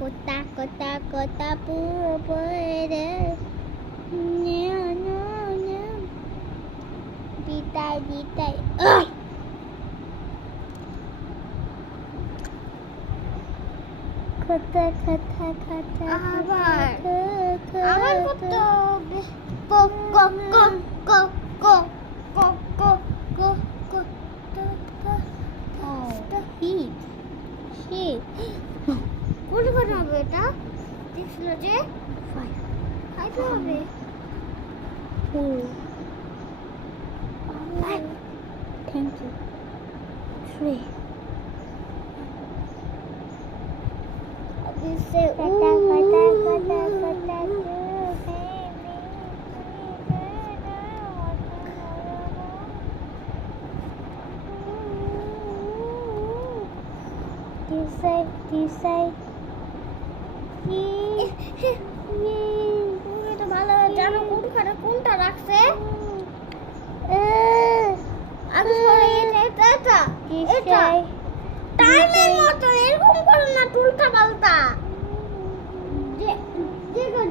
কোতা কোতা কোতা পুরো পড়ে বিতাই বিতাই কথা কথা কথা আবার আবার কত ক ক ক ক ক ক ক ক ক শীত শীত কোন কোন হবে এটা দেখছিল যে খাইতে হবে থ্যাংক ইউ থ্রি দিছে কথা কথা কথা কথা you say তুমি তো ভালো জানো কোনখানে কোনটা রাখছে আমি সরে এটা টাইমের মতো এরকম করো না উল্টা পাল্টা